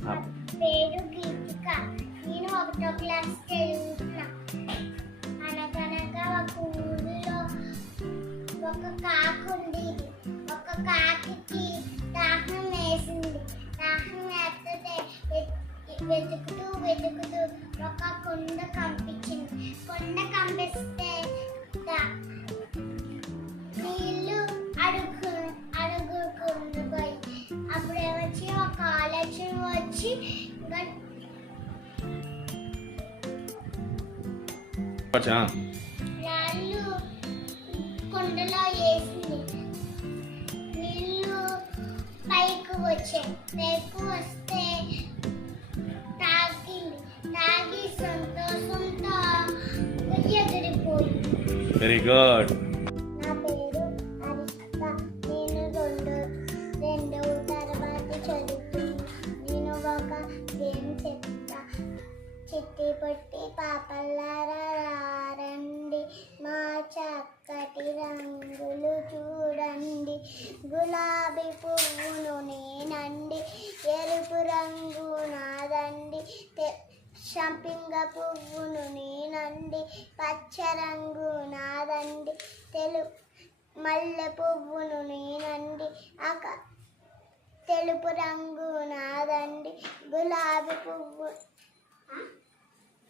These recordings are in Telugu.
పేరు గీతిక నేను ఒకటో క్లాస్ చదువుతున్నా అనగనగా ఒక ఊరిలో ఒక కాకు ఉండేది ఒక కాకి దాహం వేసింది. దాహం వేస్తే వెతుకుతూ వెతుకుతూ ఒక కుండ కంపి వచ్చి వచ్చా? రాళ్ళు కుండలో నీళ్ళు పైకి వచ్చాయి. పైకి వస్తే తాగింది. తాగి సంతోషంతో ఎగిరిపోయింది. వెరీ గుడ్ ఒక గేమ్ చెప్తా? చిట్టి పొట్టి పాపల్లారా రండి మా చక్కటి రంగులు చూడండి. గులాబీ పువ్వును నేనండి. ఎరుపు రంగు నాదండి. షంపింగ సంపింగ పువ్వును నేనండి. పచ్చ రంగు నాదండి. తెలు మల్లె పువ్వును నేనండి. అక తెలుపు రంగు నా గులాబీ పువ్వు.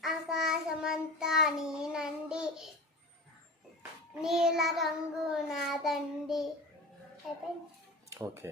ఆకాశమంతా నేనండి. నీల రంగు నాదండి. ఓకే.